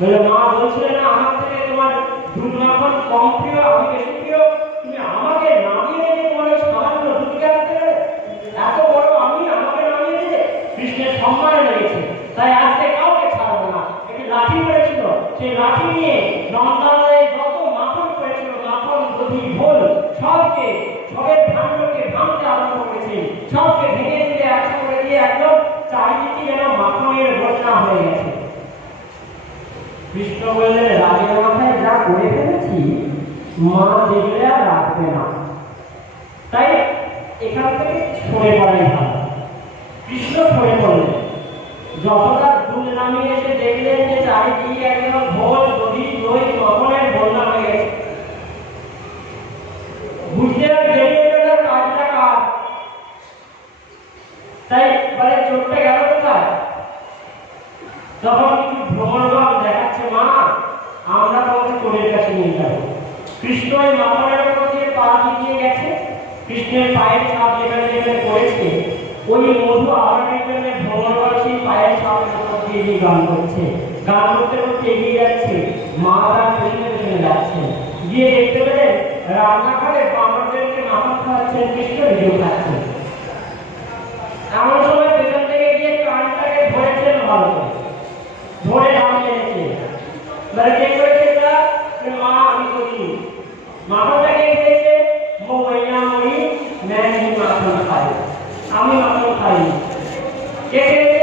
বলে মা না, আমার থেকে তোমার কম প্রিয়, আমি বেশি প্রিয়। তুমি আমাকে নামিয়ে তোমার গেলে? এত বড় আমি, আমাকে নামিয়ে দিলে কৃষ্ণের সম্মানে লেগেছে। তাই আজকে কাউকে ছাড়বো না। একটি লাঠি সেই লাঠি নিয়ে নন্দালয়ে যত মাখন করেছিল মাখন দধি ভোল সবকে সবের ভাণ্ডকে ভাঙতে আরম্ভ করেছে সবকে ভেঙে দিয়ে একশো করে দিয়ে একদম চারিদিকে যেন মাখনের বন্যা হয়ে গেছে কৃষ্ণ বললেন রাগের মাথায় যা করে ফেলেছি, মা দেখলে আর রাখবে না। তাই এখান থেকে সরে পড়াই ভালো। কৃষ্ণ সরে পড়লেন যতটা দুধ নামিয়ে এসে দেখলেন যে চারিদিকে ভোজ দই মখনের বন্যা হয়ে গেছে তাই বলে চোখটা গেল কোথায়? তখন কিন্তু মা আমরা তোমাকে চোরের কাছে নিয়ে যাব। কৃষ্ণ ওই মাথার উপর দিয়ে পা দিয়ে গেছে। কৃষ্ণের পায়ের ছাপ যেখানে যেখানে পড়েছে, ওই মধু আহরণের জন্য ভ্রমণগণ সেই পায়ের ছাপের উপর দিয়ে দিয়ে গান করছে। গান করতে করতে এগিয়ে যাচ্ছে, মা তার পেছনে পেছনে যাচ্ছে। গিয়ে দেখতে পেলেন রান্নাঘরে বামনদেরকে মাথা খাওয়াচ্ছেন কৃষ্ণ, ভিডিও খাচ্ছেন। এমন সময় পেছন থেকে গিয়ে কানটাকে ধরেছেন ভালো করে ধরে নামিয়ে এনেছে এবারে কে করেছে এটা যে মা আমি করি মাখনটাকে খেয়েছে মো মহিলা মরি ম্যানি মাখন খাই আমি মাখন খাই কে খেয়েছে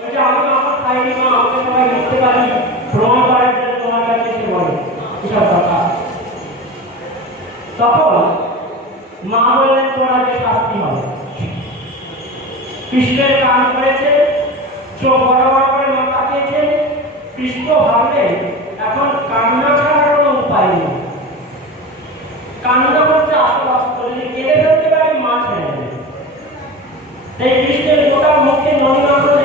বলছে, আমি মাখন খাইনি মা, আমাকে সবাই লিখতে পারি ভ্রমণ করার জন্য তোমার কাছে এসে বলে। এসব কথা। তখন মা বললেন, তোমার আজকে শাস্তি হবে। কৃষ্ণের কান করেছে, চোখ বড় বড় করে মা তাকিয়েছে কৃষ্ণ ভাবলেন এখন কান্না ছাড়া কোনো উপায় নেই। কান্না হচ্ছে আসল আসল যদি কেঁদে ফেলতে পারি, মাছ দেবে। তাই কৃষ্ণের গোটা মুখে নমনাথ লেগে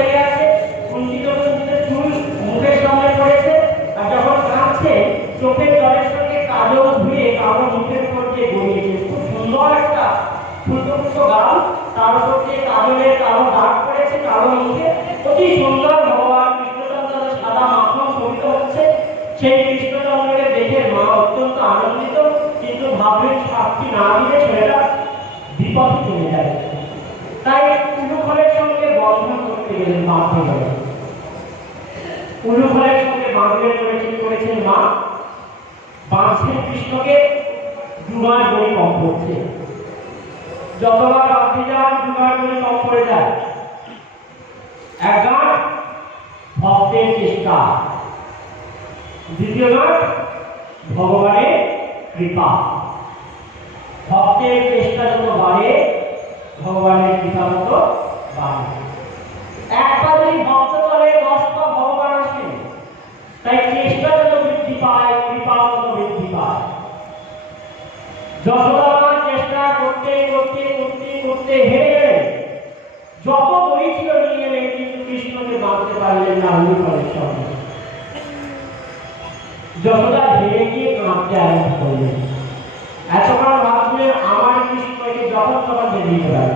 বিপদে চলে যাবে তাই উলুখলের সঙ্গে বন্ধন করতে গেলেন বাধ্য হয়ে উলুখলের সঙ্গে বাঁধবেন করেছেন করেছেন মা? বাঁধছেন কৃষ্ণকে দুবার বই কম পড়ছে। যতবার বাঁধতে যান, দুবার বই কম পড়ে যায়। এক গান ভক্তের চেষ্টা। দ্বিতীয় গান ভগবানের কৃপা। ভক্তের চেষ্টা যত বাড়ে ভগবানের বাড়ে এক পা যদি ভক্ত ভগবান আসেন তাই চেষ্টা যত বৃদ্ধি পায় কৃপা তত বৃদ্ধি পায়। চেষ্টা করতে করতে করতে করতে হেরে যত ছিল নিয়ে গেলেন কিন্তু কৃষ্ণকে বাঁধতে পারলেন না সঙ্গে। যশোদা হেরে গিয়ে কাঁদতে আরম্ভ করলেন এতক্ষণ ভাবছিলেন আমার কৃষ্ণকে যখন তখন হেরে দিতে পারে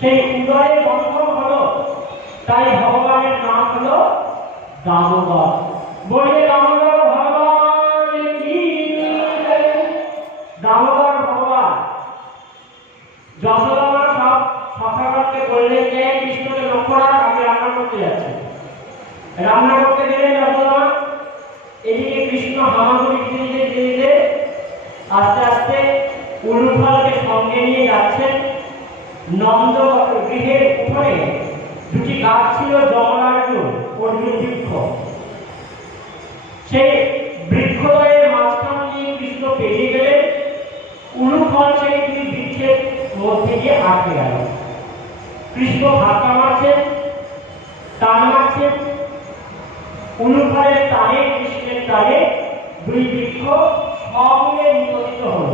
সেই উদয়ের বন্ধন হলো তাই ভগবানের নাম হলো দামোদর। বলে দামোদর গিয়ে আটকে গেল। কৃষ্ণ ধাক্কা মারছেন টান মারছেন অনুফলের টানে কৃষ্ণের টানে দুই বৃক্ষ সঙ্গে নিপতিত হল।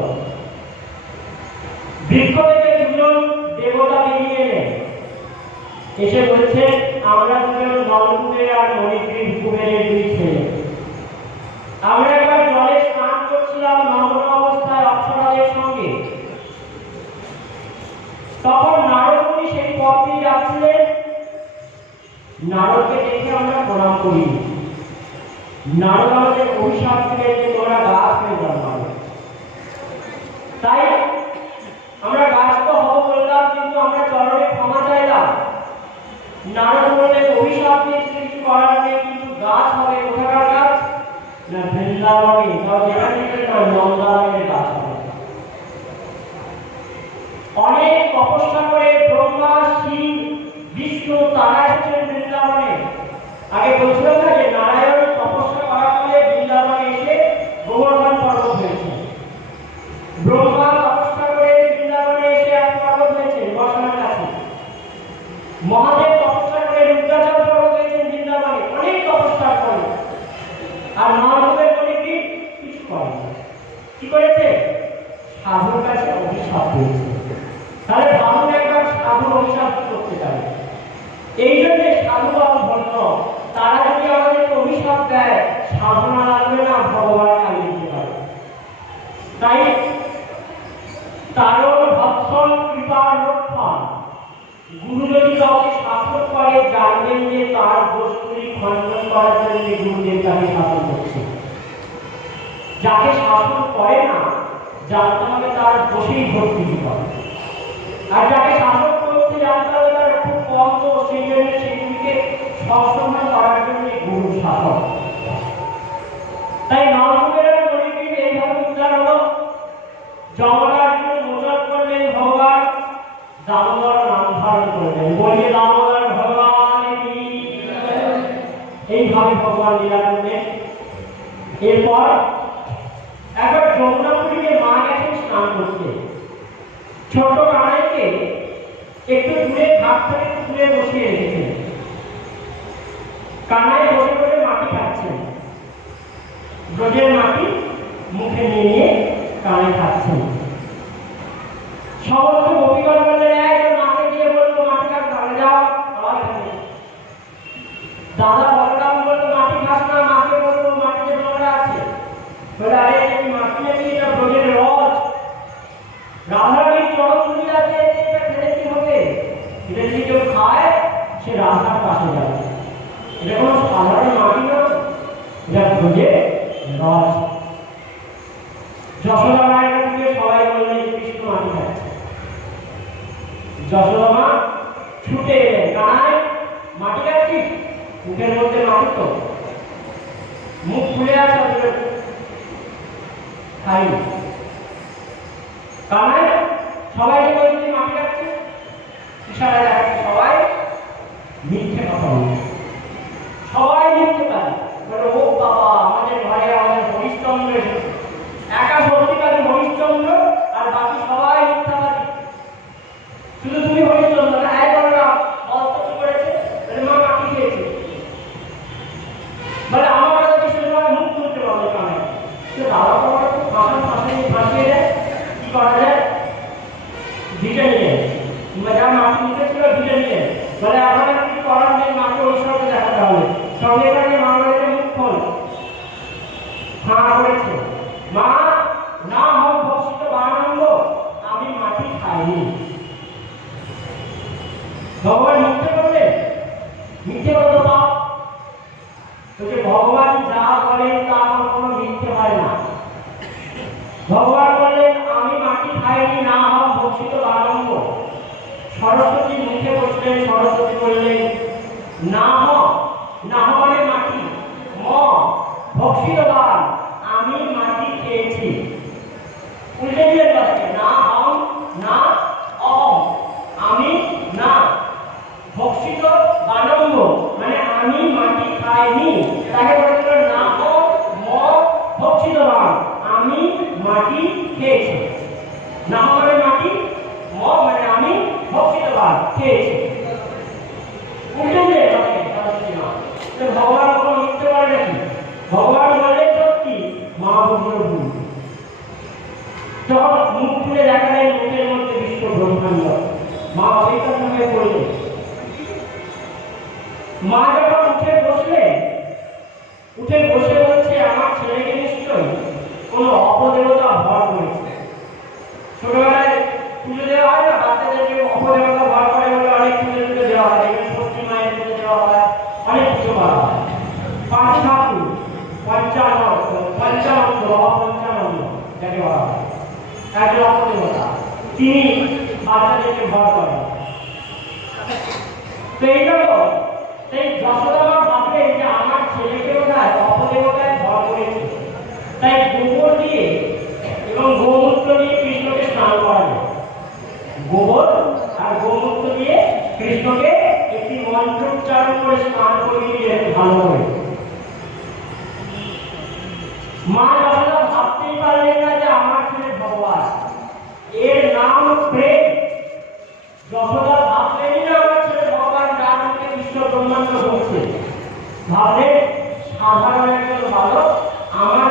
বৃক্ষ থেকে দুজন দেবতা বেরিয়ে এলেন। এসে বলছে, আমরা দুজন নলকুবের আর মণিগ্রীব কুবেরের দুই ছেলে। আমরা তখন নারদমুনি সেই পথ দিয়ে যাচ্ছিলেন। নারদকে দেখে আমরা প্রণাম করি। নারদ আমাদের অভিশাপ দিলেন যে তোমরা গাছ হয়ে জন্মাবে। তাই আমরা গাছ তো হব বললাম, কিন্তু আমরা চরণে ক্ষমা চাইলাম। নারদ বললেন, অভিশাপ দিয়ে কিছু করার নেই, কিন্তু গাছ হবে কোথাকার গাছ? না, বৃন্দাবনে। বা যেখানে না গাছ হবে। অনেক তপস্যা করে ব্রহ্মা শিব বিষ্ণু তারা এসেছেন বৃন্দাবনে। আগে বলছিলাম না যে নারায়ণ তপস্যা করার ফলে বৃন্দাবনে এসে গোবর্ধন পর্বত হয়েছে ব্রহ্মা তপস্যা করে বৃন্দাবনে এসে এক পর্বত হয়েছে বর্ষার কাছে মহাদেব তপস্যা করে রুদ্রাচল পর্বত হয়েছেন বৃন্দাবনে অনেক তপস্যা করে আর মহাদেবের মনে কি কিছু করে কি করেছে সাধুর কাছে অভিশাপ দিয়েছে তাহলে ভাবুন একবার সাধুর অভিশাপ কি করতে পারে এই করছে। যাকে শাসন করে না, জানতে হবে তার দোষেই ভর্তি করে আর যাকে শাসন করতে জানতে হবে তার খুব কম দোষ, সেই জন্য সবসময় করার জন্য গুরু শাসন তাই নবযুগের মণিগ্রীব এইভাবে উদ্ধার হলো জগন্নাথ মোচন করলেন ভগবান দামোদর নাম ধারণ করলেন বলিয়ে দামোদর ভগবান কি জয়। এইভাবে ভগবান লীলা করলেন এরপর একবার যমুনাপুরীতে মা গেছেন স্নান করতে ছোট কানাইকে একটু দূরে ঘাট থেকে দূরে বসিয়ে রেখেছেন কানাই বসে বসে মাটি খাচ্ছেন ব্রজের মাটি মুখে নিয়ে নিয়ে কানে খাচ্ছেন সমস্ত গোপীগণ বললেন এই তো মাকে দিয়ে বলব মাটি খাস তাহলে যাও আবার এখানে দাদা বলরাম বলতো মাটি খাস না মাকে বলব মাটিতে নোংরা আছে বলে আরে এই মাটি নাকি এটা ব্রজের রথ রাধারানীর চরণ ধুলি আছে এটা খেলে কি হবে এটা যদি কেউ খায় সে রাধার পাশে যাবে এটা কোনো সাধারণ মাটি না এটা ব্রজের রথ যশোদা মায়ের কাছে সবাই বললেন কৃষ্ণ খাচ্ছে যশোদা মা ছুটে এলেন কানায় মাটি খাচ্ছিস? মুখের মধ্যে মাটি তো। মুখ খুলে অথচ খাইনি কানায় সবাই বলছে মাটি খাচ্ছে ইশারা দেখাচ্ছে সবাই মিথ্যে কথা বলছে সবাই মিথ্যে বলে, ও বাবা, আমাদের ঘরে আমাদের হরিশ্চন্দ্র এসেছে। একা ভক্তিকারী হরিশ্চন্দ্র আর বাকি সবাই মিথ্যাবাদী শুধু তুমি হরিশ্চন্দ্র না এক বলরা বলতো কি করেছে বলে মা মাটি খেয়েছে বলে আমার কথা কিছু তোমার মুখ তুলতে পারবে কানে তো দাদা তো আমাকে খুব ফাঁসা ফাঁসিয়ে ফাঁসিয়ে দেয় কি করা যায় ভিটে নিয়ে কিংবা যা মাটি নিতে ছিল ভিটে নিয়ে বলে আপনার কিছু করার নেই মাকে ওই সঙ্গে দেখাতে হবে সঙ্গে সঙ্গে মা বলেছে মুখ খোল হ্যাঁ করেছে মা না হোক ভক্ষিত বানানন্দ আমি মাটি খাইনি ভগবান মিথ্যে বললেন মিথ্যে বলতো পাপ তো যে ভগবান যা বলেন তা কখনো মিথ্যে হয় না ভগবান বললেন আমি মাটি খাইনি না হোক ভক্ষিত বানানন্দ সরস্বতী মুখে বসলেন সরস্বতী বললেন না হ না হ মানে মাটি ম ভক্ষিত বান আমি মাটি খেয়েছি উল্টে দিলেন বাক্যে না হম না অহম আমি না ভক্ষিত বানম্ব মানে আমি মাটি খাইনি তাকে বলেছিল না হ ম ভক্ষিত বান আমি মাটি খেয়েছি না হ মানে মাটি ম মানে আমি ভক্ষিত বান খেয়েছি উল্টে দিয়ে বাক্যে ভগবান বললেন সত্যি মা বুঝলো ভুল যখন মুখ খুলে দেখা যায় মুখের মধ্যে বিশ্ব ব্রহ্মাণ্ড মা অবিকার হয়ে পড়লেন মা যখন উঠে বসলেন উঠে বসে বলছে, আমার ছেলেকে নিশ্চয়ই কোনো অপদেবতা ভর করেছে ছোটবেলায় তুলে দেওয়া হয় না? বাচ্চাদেরকে অপদেবতা ভর করে বলে অনেক তুলে তুলে দেওয়া হয়। এখানে ষষ্ঠী মায়ের তুলে দেওয়া হয়, অনেক কিছু করা হয়। পাঁচ ঠাকুর পঞ্চান্ন, পঞ্চানন্দ, অপঞ্চানন্দ যাকে বলা হয় একজন অপদেবতা। তিনি বাচ্চাদেরকে ভর করেন। এই জন্য সেই যশোদা মা যে আমার ছেলেকে বোধহয় অপদেবতায় ভর করেছে তাই গোবর দিয়ে এবং গোমূত্র দিয়ে কৃষ্ণকে স্নান করাবে গোবর আর গোমূত্র দিয়ে কৃষ্ণকে একটি মন্ত্র উচ্চারণ করে স্নান করিয়ে দিলেন ভালো করে মা যশোদা ভাবতেই পারলেন না যে আমার ছেলে ভগবান এর নাম প্রেম যশোদা ভাবলেনই না আমার ছেলে ভগবান যার মুখে বিশ্ব ব্রহ্মাণ্ড ঘটছে ভাবলেন সাধারণ একজন বালক আমার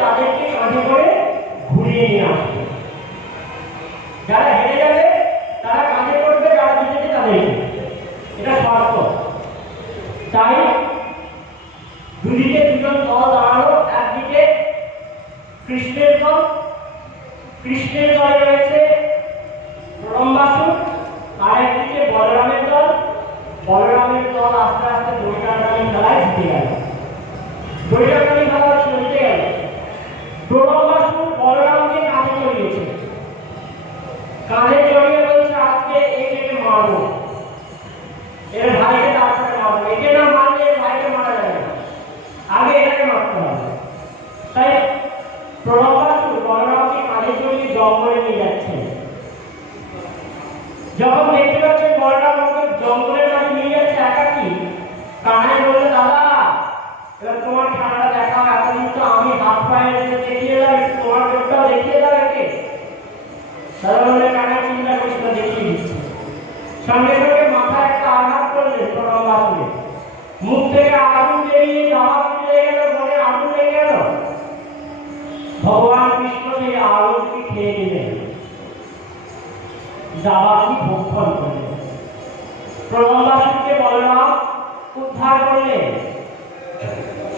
তাদেরকে কাঁধে করে ঘুরিয়ে নিয়ে আসবে। যারা হেরে যাবে, তারা কাঁধে করবে যারা জিতেছে তাদেরকে এটা শর্ত তাই দুদিকে দুজন দল দাঁড়াল। একদিকে কৃষ্ণের দল। কৃষ্ণের দলে রয়েছে প্রলম্বাসুর আর একদিকে বলরামের দল। বলরামের দল আস্তে আস্তে দৈটাকালী খেলায় জিতে গেল। দৈটাকালী খেলা ভাইকে মারা যাবে আগে নিয়ে যাচ্ছে। যখন দেখতে পাচ্ছেন বলরাম ওকে জঙ্গলের মাঝে নিয়ে যাচ্ছে একাকি কানাই বললে দাদা এবার তোমার খেলাটা দেখাও এতদিন তো পায়ে রেখে দেখিয়ে দিচ্ছে। সঙ্গে সঙ্গে মাথায় একটা আঘাত করলেন প্রলম্বাসুরে মুখ থেকে আগুন লেগে গেল। কৃষ্ণ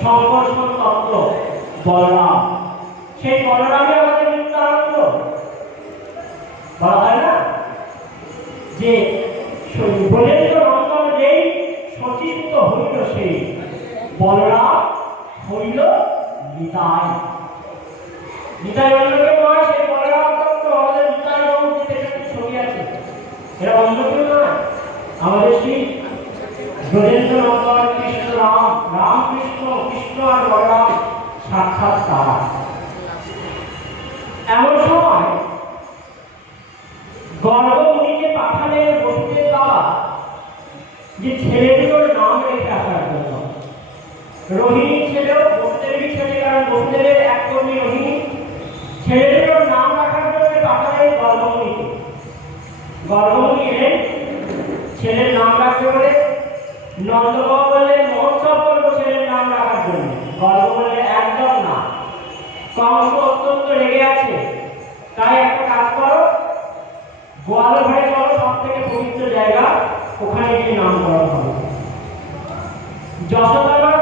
সংকর্ষণ তত্ত্ব। সেই বলরামে আমাদের নিত্যানন্দ বলা হয় না? যে যেই হইল সেই বলরাম হইল নিতাই। নিতাই সেই আমাদের নিতাই একটি ছবি আছে। অন্য কেউ আমাদের সেই ব্রজেন্দ্র নন্দন কৃষ্ণ রাম, রামকৃষ্ণ, কৃষ্ণ আর সাক্ষাৎ এমন সময় পাঠালেন বসুদেব বাবা যে ছেলেগুলোর নাম রেখে আসার জন্য। রোহিণী বসুদেবেরই ছেলে, কারণ বসুদেবের এক কর্মী রোহিণী। ছেলেগুলোর নাম রাখার জন্য পাঠালেন গর্ভমুনিকে গর্ভমুনি এলেন ছেলের নাম রাখতে বলে নন্দবাবু বললেন মহোৎসব করব ছেলের নাম রাখার জন্য। না কংস অত্যন্ত রেগে আছে। তাই একটা কাজ করো, গোয়াল ঘরে চলো সব থেকে পবিত্র জায়গা, ওখানে গিয়ে নামকরণ হবে। যশোদামা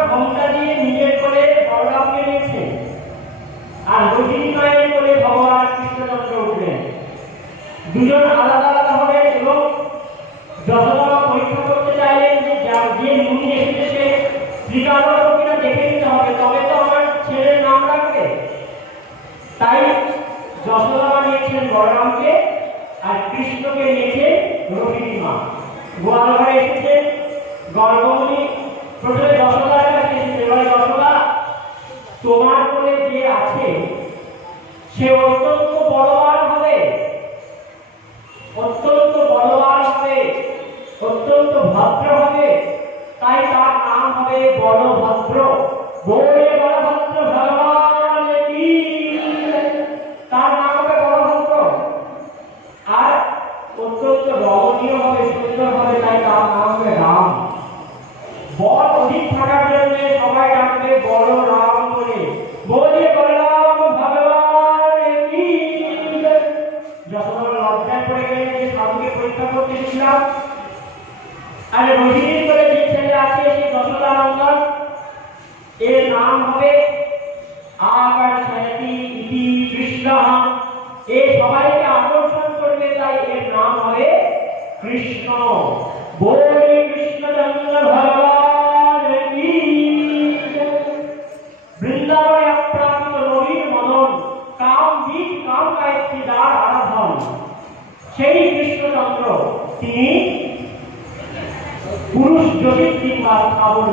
কৃষ্ণকে নিয়েছেন রোহিণী মা গোয়ালঘরে এসেছেন গর্ভমণি প্রথমে যশোদার কাছে এসেছে, এবারে যশোদা, তোমার কোলে যে আছে, সে অত্যন্ত বলবান হবে। অত্যন্ত বলবান হবে, অত্যন্ত ভদ্র হবে। তাই তার নাম হবে বলভদ্র। বলে যখন লজ্জায় পড়ে গেলেন যে সাধুকে পরীক্ষা করতে এসেছিলাম আর রোহিণীর করে যে ছেলে আছে, সে যশোদানন্দন এর নাম হবে আকার সায়তি ইতি কৃষ্ণ। এ সবাইকে আকর্ষণ করবে, তাই এর নাম হবে কৃষ্ণ। বলে কৃষ্ণচন্দ্র ভগবান কৃষ্ণচন্দ্র তিনি পুরুষ জ্যোতির কিংবা স্থাবর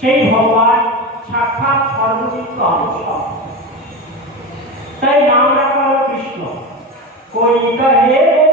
সেই ভগবান সাক্ষাৎ সর্বচিত্ত আবশ্যক তাই নাম রাখা কৃষ্ণ, কই কহে